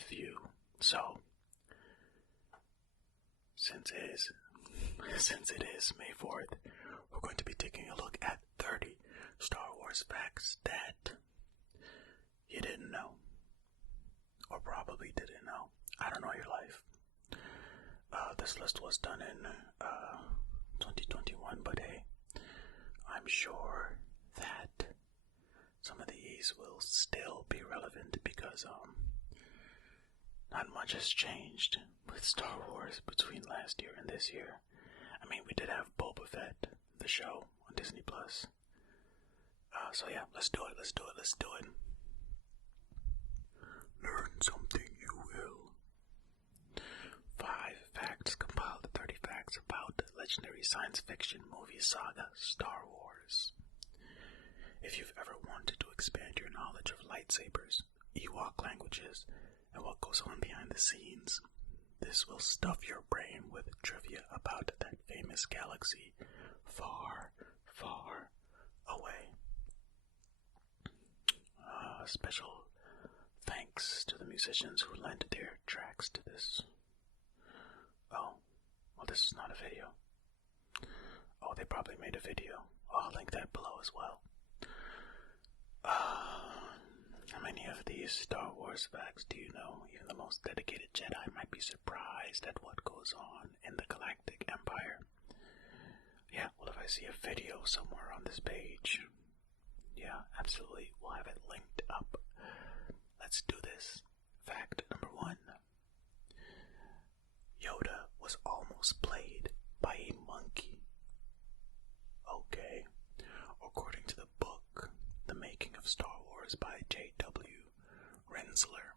with you. So, since it is May 4th, we're going to be taking a look at 30 Star Wars facts that you didn't know, or probably didn't know. I don't know your life. This list was done in 2021, but hey, I'm sure that some of these will still be relevant because not much has changed with Star Wars between last year and this year. I mean, we did have Boba Fett, the show on Disney Plus. So yeah, let's do it. Learn something, you will. 5 facts compiled 30 facts about the legendary science fiction movie saga Star Wars. If you've ever wanted to expand your knowledge of lightsabers, Ewok languages, and what goes on behind the scenes, this will stuff your brain with trivia about that famous galaxy far, far away. Special thanks to the musicians who lent their tracks to this. Oh, well, this is not a video. Oh, they probably made a video. I'll link that below as well. How many of these Star Wars facts do you know? Even the most dedicated Jedi might be surprised at what goes on in the Galactic Empire. Yeah, well, if I see a video somewhere on this page, yeah, absolutely, we'll have it linked up. Let's do this. Fact number 1. Yoda was almost played by a monkey. Okay. According to the book, The Making of Star Wars by J.W. Rensler,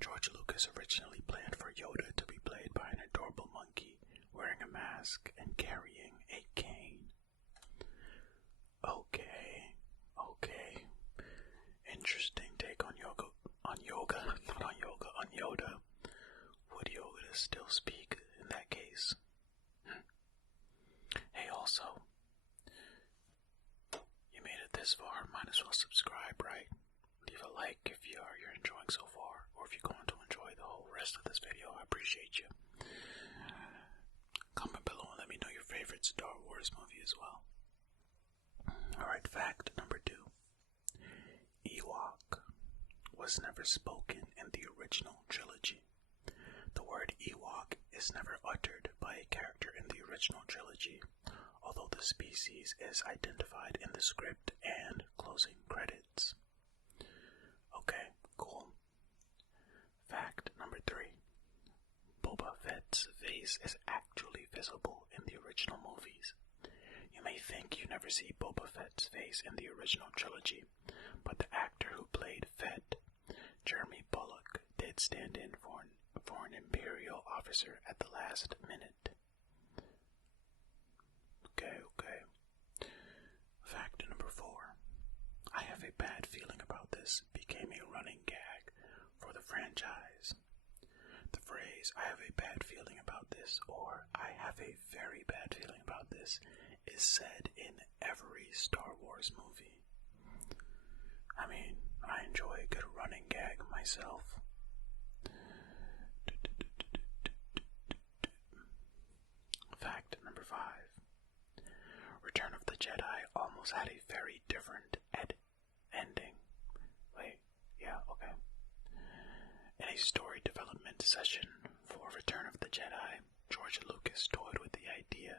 George Lucas originally planned for Yoda to be played by an adorable monkey wearing a mask and carrying a cane. Okay. Interesting take on Yoda. Would Yoda still speak in that case? Hey, also, you made it this far, might as well subscribe, right? Leave a like if you're enjoying so far, or if you're going to enjoy the whole rest of this video. I appreciate you. Comment below and let me know your favorite Star Wars movie as well. Alright, fact number 2. Ewok was never spoken in the original trilogy. The word Ewok is never uttered by a character in the original trilogy, although the species is identified in the script and closing credits. Okay, cool. Fact number 3. Boba Fett's face is actually visible in the original movies. You may think you never see Boba Fett's face in the original trilogy, but the actor who played Fett, Jeremy Bulloch, did stand in for an Imperial officer at the last minute. Okay. Fact number 4. I have a bad feeling about this became a running gag for the franchise. The phrase, I have a bad feeling about this, or I have a very bad feeling about this, is said in every Star Wars movie. I mean, I enjoy a good running gag myself. Fact number 5. Return of the Jedi almost had a very different ending. Wait, yeah, okay. In a story development session for Return of the Jedi, George Lucas toyed with the idea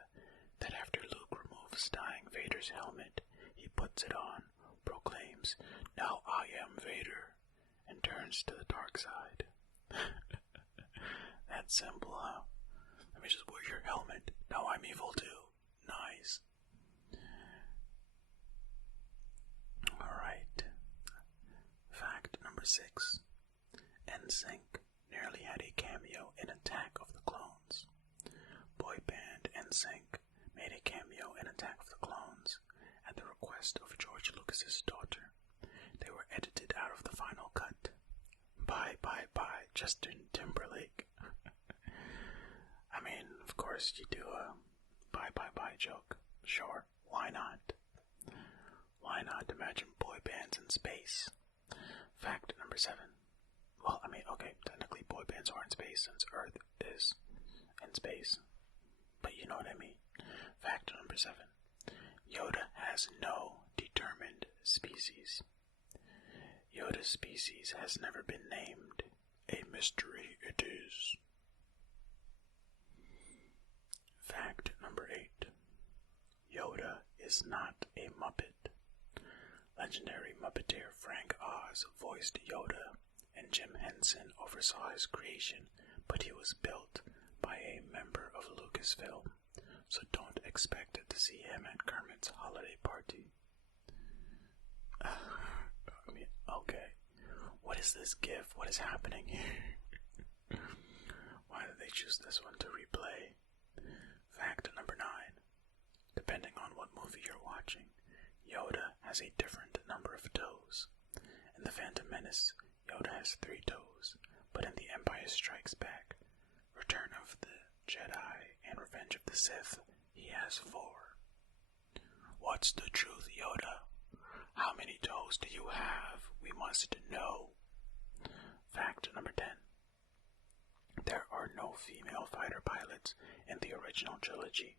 that after Luke removes dying Vader's helmet, he puts it on, proclaims, "Now I am Vader," and turns to the dark side. That's simple, huh? Let me just wear your helmet. Now I'm evil too. Nice. Alright. Fact number 6. NSYNC nearly had a cameo in Attack of the Clones. Boy band NSYNC made a cameo in Attack of the Clones at the request of George Lucas's daughter. They were edited out of the final cut. Bye, Justin Timberlake. I mean, of course you do a bye joke. Sure, why not? Why not? Imagine boy bands in space. Fact number 7. Well, I mean, okay, technically space since Earth is in space. But you know what I mean. Fact number 7. Yoda has no determined species. Yoda's species has never been named. A mystery it is. Fact number 8. Yoda is not a Muppet. Legendary Muppeteer Frank Oz voiced Yoda, and Jim Henson oversaw his creation, but he was built by a member of Lucasfilm, so don't expect to see him at Kermit's holiday party. Okay. What is this GIF? What is happening here? Why did they choose this one to replay? Fact number 9. Depending on what movie you're watching, Yoda has a different number of toes. In The Phantom Menace, Yoda has 3 toes, but in The Empire Strikes Back, Return of the Jedi, and Revenge of the Sith, he has 4. What's the truth, Yoda? How many toes do you have? We must know. Fact number 10. There are no female fighter pilots in the original trilogy.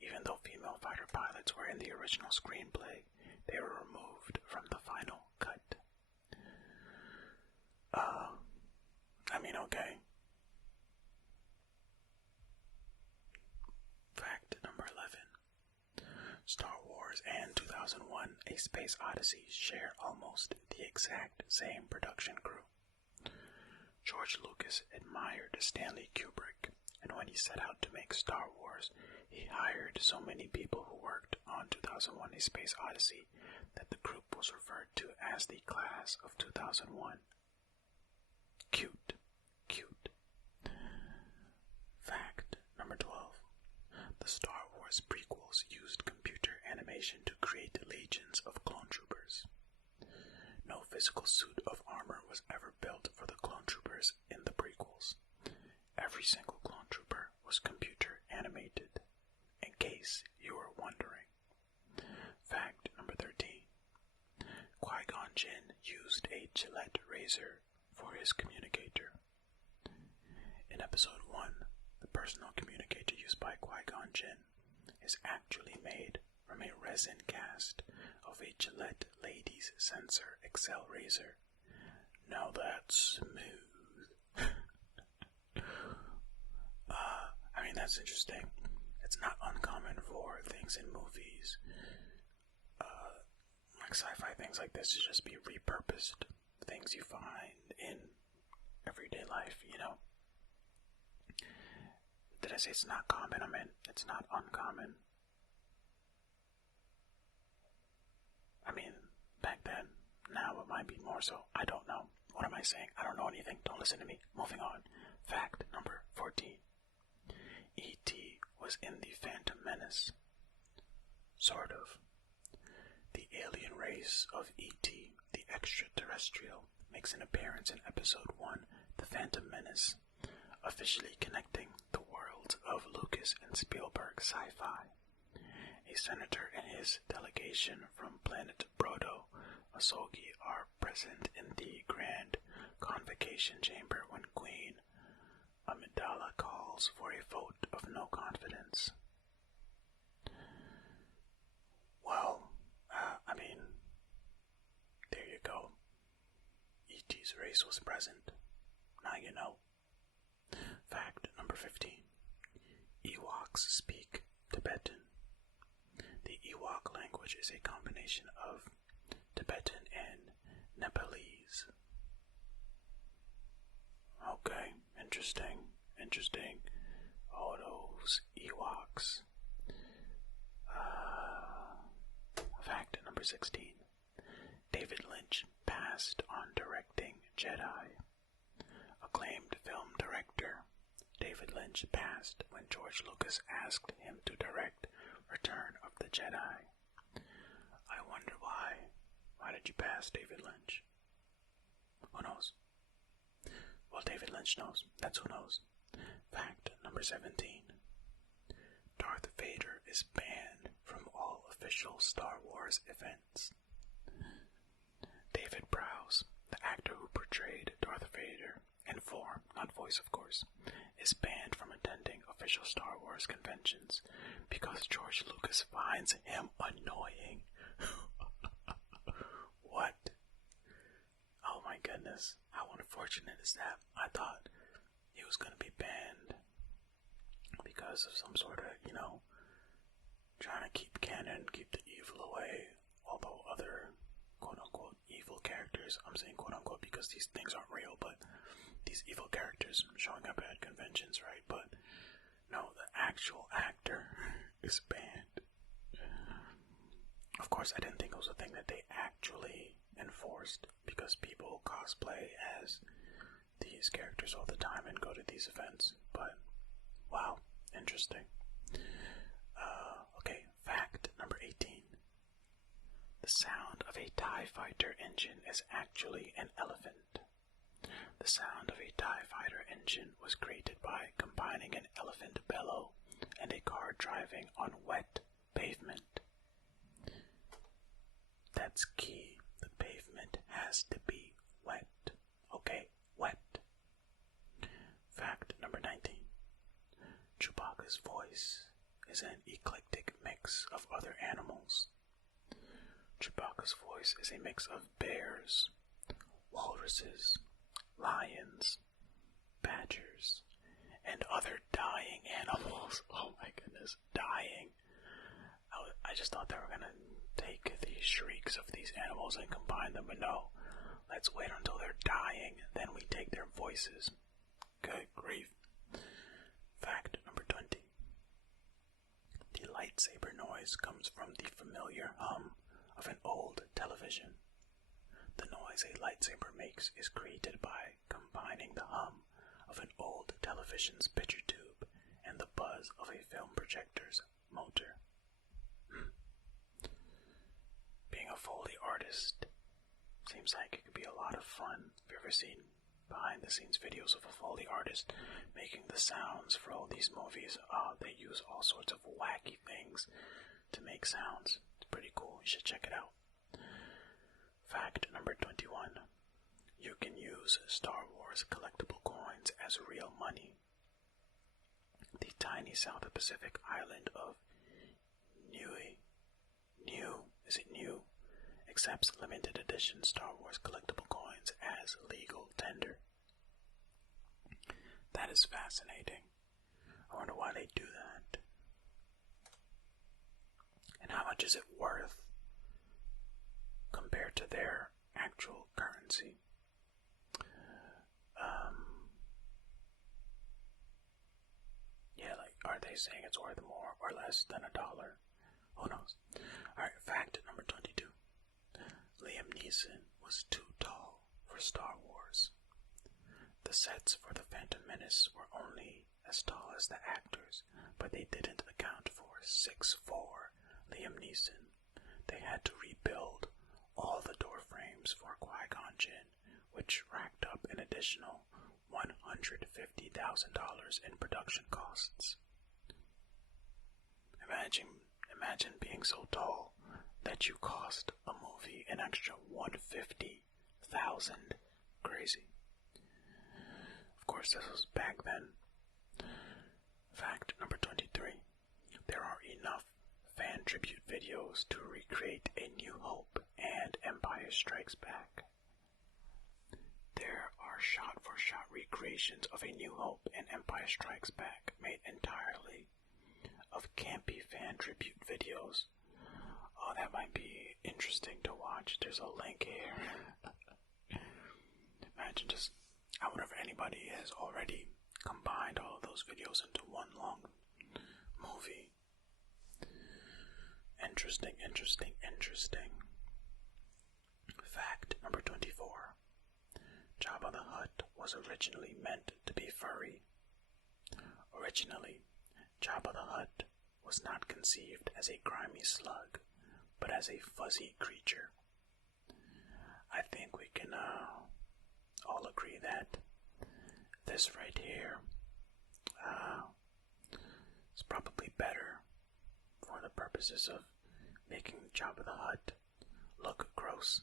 Even though female fighter pilots were in the original screenplay, they were removed from the final cut. Okay. Fact number 11. Star Wars and 2001: A Space Odyssey share almost the exact same production crew. George Lucas admired Stanley Kubrick, and when he set out to make Star Wars, he hired so many people who worked on 2001: A Space Odyssey that the group was referred to as the Class of 2001. Cute. Fact number 12. The Star Wars prequels used computer animation to create legions of clone troopers. No physical suit of armor was ever built for the clone troopers in the prequels. Every single clone trooper was computer animated, in case you were wondering. Fact number 13. Qui-Gon Jinn used a Gillette razor for his communicator. In Episode 1, the personal communicator used by Qui-Gon Jinn is actually made from a resin cast of a Gillette Ladies Sensor XL razor. Now that's smooth. That's interesting. It's not uncommon for things in movies, like sci-fi things like this, to just be repurposed. Things you find in everyday life, Did I say it's not common? I mean, it's not uncommon. Back then, now it might be more so. I don't know. What am I saying? I don't know anything. Don't listen to me. Moving on. Fact number 14. E.T. was in the Phantom Menace. Sort of. The alien race of E.T., the extraterrestrial, makes an appearance in Episode 1, The Phantom Menace, officially connecting the worlds of Lucas and Spielberg sci-fi. A senator and his delegation from planet Brodo, Asogi, are present in the Grand Convocation Chamber when Queen Amidala calls for a vote of no confidence. Well, there you go. E.T.'s race was present. Now you know. Fact number 15. Ewoks speak Tibetan. The Ewok language is a combination of Tibetan and Nepalese. Okay, interesting. All those Ewoks. Fact number 16. David Lynch passed on directing Jedi. Acclaimed film director David Lynch passed when George Lucas asked him to direct Return of the Jedi. I wonder why. Why did you pass, David Lynch? Who knows? Well, David Lynch knows. That's who knows. Fact number 17. Darth Vader is banned from all official Star Wars events. David Prowse, the actor who portrayed Darth Vader in form, not voice of is banned from attending official Star Wars conventions because George Lucas finds him annoying. What? Oh my goodness. How unfortunate is that? I thought he was going to be banned because of some sort of, trying to keep canon, keep the evil away. Although other quote-unquote evil characters, I'm saying quote-unquote because these things aren't real, but these evil characters showing up at conventions, right? But no, the actual actor is banned. Of course, I didn't think it was a thing that they actually enforced because people cosplay as these characters all the time and go to these events. But wow, interesting. Okay, fact number 18. The sound of a TIE fighter engine is actually an elephant. The sound of a TIE fighter engine was created by combining an elephant bellow and a car driving on wet pavement. That's key. The pavement has to be wet. Okay, wet. Fact number 19. Chewbacca's voice is an eclectic mix of other animals. Chewbacca's voice is a mix of bears, walruses, lions, badgers, and other dying animals. Oh my goodness, dying. I just thought they were going to take the shrieks of these animals and combine them, but no. Let's wait until they're dying, then we take their voices. Good grief. Fact number 20. The lightsaber noise comes from the familiar hum of an old television. The noise a lightsaber makes is created by combining the hum of an old television's picture tube and the buzz of a film projector's motor. Being a Foley artist seems like it could be a lot of fun. Have you ever seen behind-the-scenes videos of a Foley artist making the sounds for all these movies? They use all sorts of wacky things to make sounds. It's pretty cool. You should check it out. Fact number 21. You can use Star Wars collectible coins as real money. The tiny South Pacific island of Niue accepts limited edition Star Wars collectible coins as legal tender. That is fascinating. I wonder why they do that. And how much is it worth compared to their actual currency? Are they saying it's worth more or less than $1? Who knows? Alright, fact number 22. Liam Neeson was too tall for Star Wars. The sets for The Phantom Menace were only as tall as the actors, but they didn't account for 6'4" Liam Neeson. They had to rebuild all the door frames for Qui-Gon Jinn, which racked up an additional $150,000 in production costs. Imagine being so tall that you cost a movie an extra $150,000. Crazy. Of course, this was back then. Fact number 23. There are enough fan tribute videos to recreate A New Hope and Empire Strikes Back. There are shot-for-shot recreations of A New Hope and Empire Strikes Back made entirely of campy fan tribute videos. Oh, that might be interesting to watch. There's a link here. Imagine I wonder if anybody has already combined all of those videos into one long movie. Interesting. Fact number 24. Jabba the Hutt was originally meant to be furry. Originally, Jabba the Hutt was not conceived as a grimy slug, but as a fuzzy creature. I think we can all agree that this right here is probably better for the purposes of making Jabba the Hutt look gross.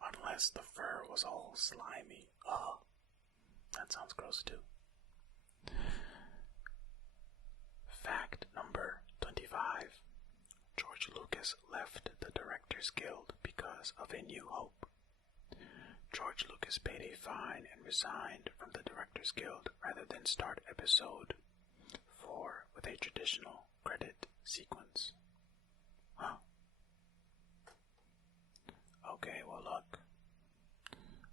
Unless the fur was all slimy. Oh, that sounds gross too. Fact number 25. George Lucas left the Directors Guild because of A New Hope. George Lucas paid a fine and resigned from the Directors Guild rather than start episode 4 with a traditional credit sequence. Huh. Okay, well look.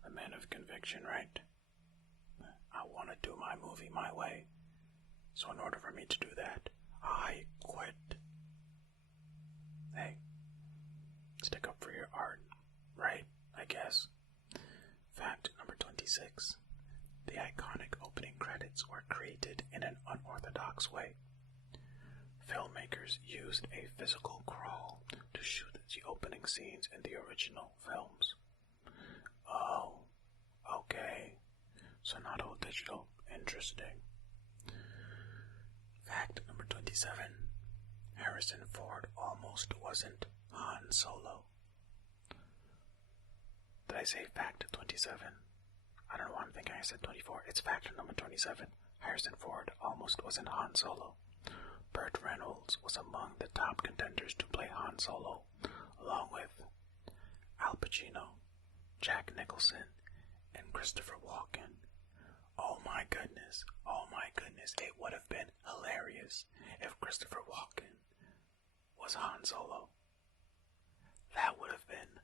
A man of conviction, right? I want to do my movie my way. So in order for me to do that, I quit. Hey, stick up for your art, right? I guess. Fact number 26. The iconic opening credits were created in an unorthodox way. Filmmakers used a physical crawl to shoot the opening scenes in the original films. Oh, okay. So not all digital. Interesting. Fact number 27. Harrison Ford almost wasn't Han Solo. Did I say fact 27? I don't know why I'm thinking I said 24. It's fact number 27. Harrison Ford almost wasn't Han Solo. Burt Reynolds was among the top contenders to play Han Solo, along with Al Pacino, Jack Nicholson, and Christopher Walken. Oh my goodness, it would have been hilarious if Christopher Walken was Han Solo. That would have been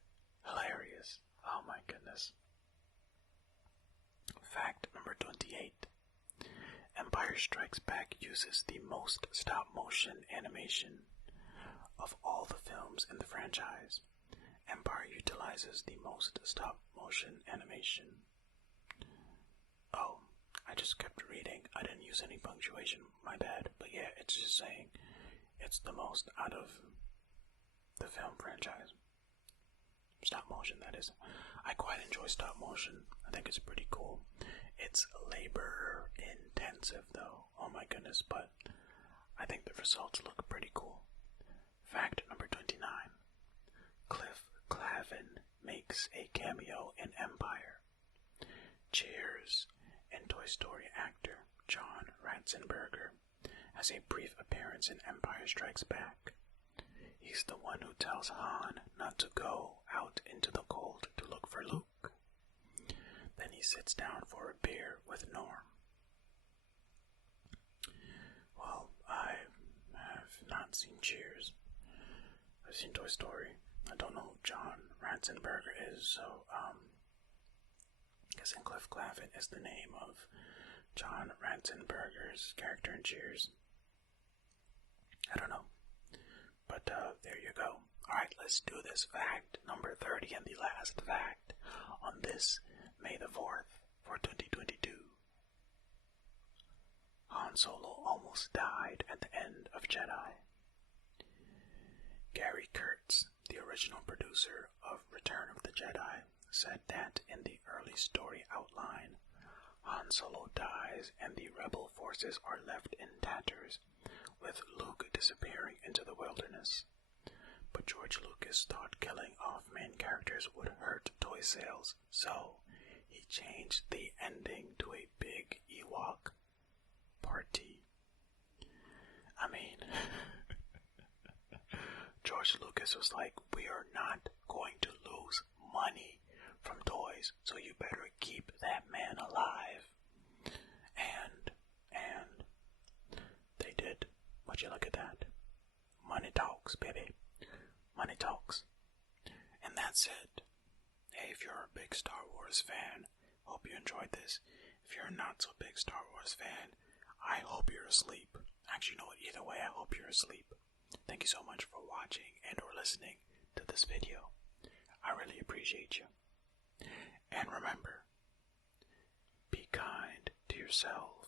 hilarious. Oh my goodness. Fact number 28. Empire Strikes Back uses the most stop-motion animation of all the films in the franchise. Empire utilizes the most stop-motion animation. Oh, I just kept reading. I didn't use any punctuation, my bad. But yeah, it's just saying it's the most out of the film franchise. Stop motion, that is. I quite enjoy stop motion. I think it's pretty cool. It's labor intensive though. Oh my goodness, but I think the results look pretty cool. Fact number 29. Cliff Clavin makes a cameo in Empire. Cheers and Toy Story actor John Ratzenberger has a brief appearance in Empire Strikes Back. He's the one who tells Han not to go out into the cold to look for Luke. Then he sits down for a beer with Norm. Well, I have not seen Cheers. I've seen Toy Story. I don't know who John Ratzenberger is, so guessing Cliff Clavin is the name of John Ratzenberger's character in Cheers. I don't know. But there you go. Alright, let's do this. Fact number 30 and the last fact on this May the 4th for 2022. Han Solo almost died at the end of Jedi. Gary Kurtz, the original producer of Return of the Jedi, said that in the early story outline, Han Solo dies and the rebel forces are left in tatters, with Luke disappearing into the wilderness. But George Lucas thought killing off main characters would hurt toy sales, so he changed the ending to a big Ewok party. I mean, George Lucas was like, we are not going to lose money from toys, so you better keep that man alive. And they did. Would you look at that? Money talks, baby. Money talks. And that's it. Hey, if you're a big Star Wars fan, hope you enjoyed this. If you're not so big Star Wars fan, I hope you're asleep. Actually, you know what? Either way, I hope you're asleep. Thank you so much for watching and or listening to this video. I really appreciate you. And remember, be kind to yourself